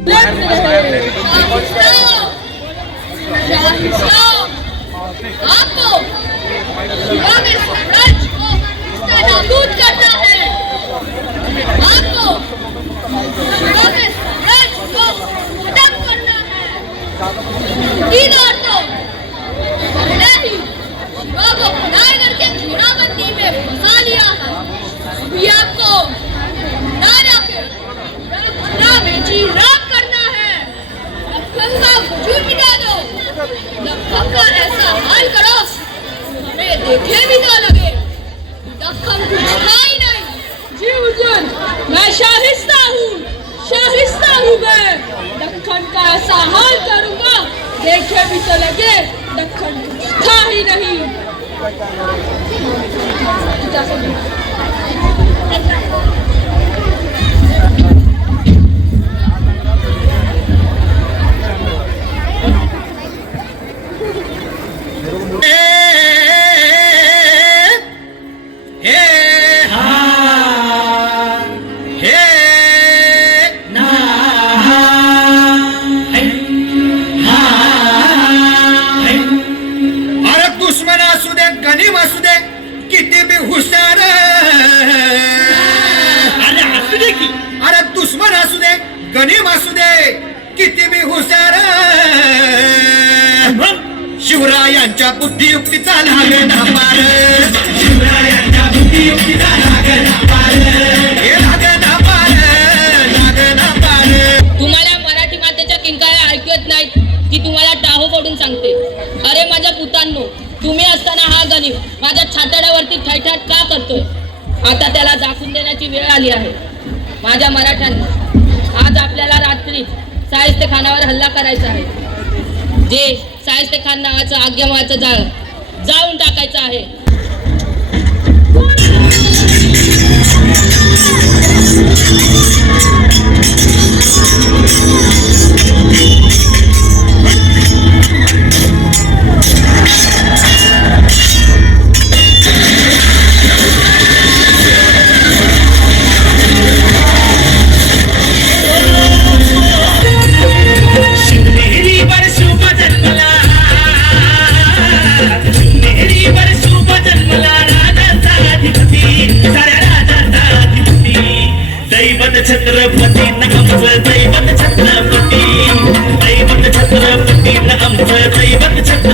आपको शिवा में साम्राज्य को नाबूद करना है। आपको शिवा में साम्राज्य को खत्म करना है। इधर तो हमने ही शिवा को खुदाई करके घेराबंदी में फंसा लिया है। अभी आपको राजा के बेची राम करना है। लखन का वजूद मिटा दो। लखन का ऐसा हाल करो हमें देखे भी ना लगे। लखन कुछ था ही नहीं। जी हुजूर, मैं शाहिस्ता हूँ मैं। लखन का ऐसा हाल करूँगा देखे भी तो लगे लखन कुछ था ही नहीं। किती बी हुशार, अरे असू दे की, अरे दुश्मन असू दे गणिम असू दे किती बी हुशार, शिवरायांच्या बुद्धियुक्तीचा लागेना पार, शिवरायांच्या बुद्धियुक्तीचा लागेना पार, हे लागेना पार, लागेना पार. तुम्हाला मराठी मातेच्या किंकाळ्या ऐकत नाहीत की तुम्हाला टाहो पडून सांगते. अरे माझ्या पुतांनो, तुम्ही असताना हा गणिम माझ्या छाताड्यावरती ठैठाट का करतोय? आता त्याला दाखवून देण्याची वेळ आली आहे. माझ्या मराठ्यांनी आज आपल्याला रात्री शाहिस्तेखानावर हल्ला करायचा आहे. जे शाहिस्तेखान नावाचं आज्ञावहाचं जाळ जाळून टाकायचं आहे. छत्रपती आमचं दैवत छत्रपती, दैवत छत्रपती आमचं दैवत छत्रपती.